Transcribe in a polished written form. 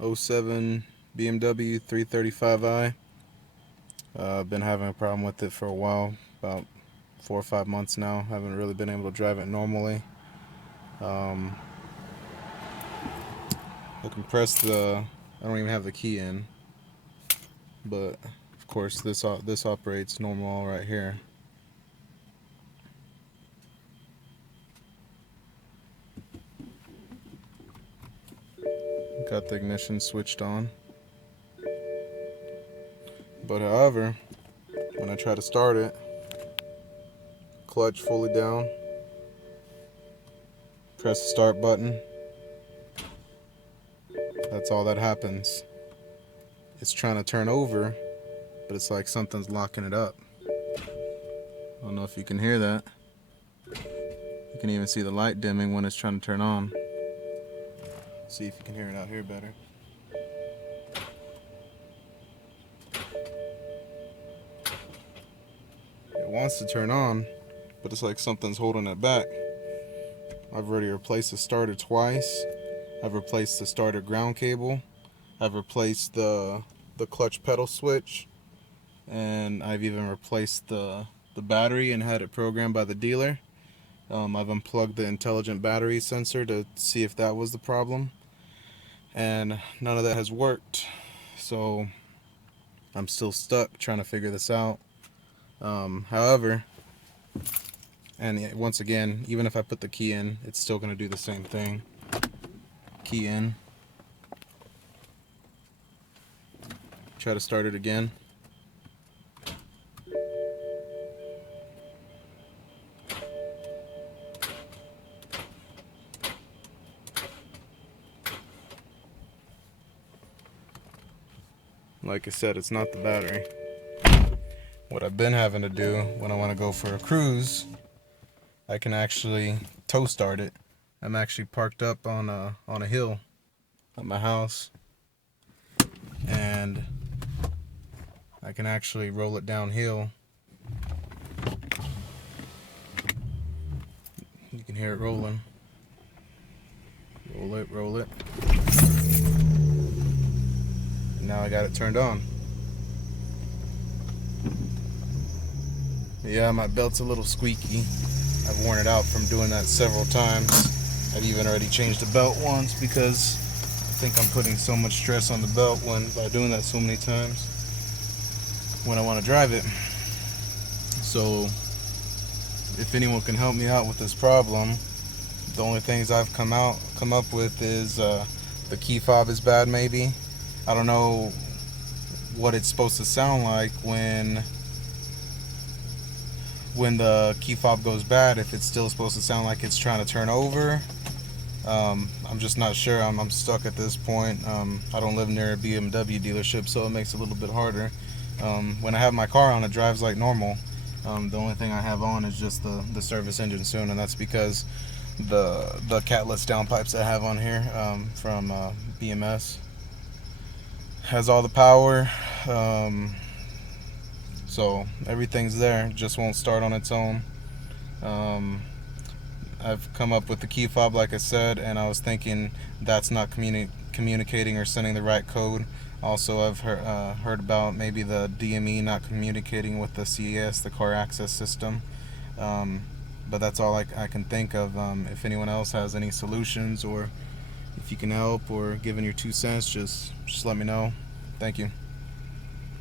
'07 BMW 335i. I've been having a problem with it for a while, about 4 or 5 months now. Haven't really been able to drive it normally. Um, I can press I don't even have the key in, but of course this operates normal right here. Got the ignition switched on. But however, when I try to start it, clutch fully down, press the start button, that's all that happens. It's trying to turn over, but it's like something's locking it up. I don't know if you can hear that. You can even see the light dimming when it's trying to turn on. See if you can hear it out here better. It wants to turn on, but it's like something's holding it back. I've already replaced the starter twice. I've replaced the starter ground cable. I've replaced the clutch pedal switch, and I've even replaced the battery and had it programmed by the dealer. I've unplugged the intelligent battery sensor to see if that was the problem, and none of that has worked. So I'm still stuck trying to figure this out. However, and once again, even if I put the key in, it's still going to do the same thing. Key in. Try to start it again. Like I said, it's not the battery. What I've been having to do when I want to go for a cruise, I can actually tow start it. I'm actually parked up on a hill at my house, and I can actually roll it downhill. You can hear it rolling. Roll it, roll it. And now I got it turned on. Yeah, my belt's a little squeaky. I've worn it out from doing that several times. I've even already changed the belt once because I think I'm putting so much stress on the belt by doing that so many times when I want to drive it. So if anyone can help me out with this problem, the only things I've come up with is the key fob is bad maybe. I don't know what it's supposed to sound like when the key fob goes bad, if it's still supposed to sound like it's trying to turn over. I'm just not sure. I'm stuck at this point. I don't live near a BMW dealership, so it makes it a little bit harder. When I have my car on, it drives like normal. The only thing I have on is just the service engine soon, and that's because the catless downpipes I have on here from BMS has all the power. So everything's there, just won't start on its own. I've come up with the key fob, like I said, and I was thinking that's not communicating or sending the right code. Also, I've heard about maybe the DME not communicating with the CES, the car access system. But that's all I can think of. If anyone else has any solutions, or if you can help or give in your 2 cents, just let me know. Thank you.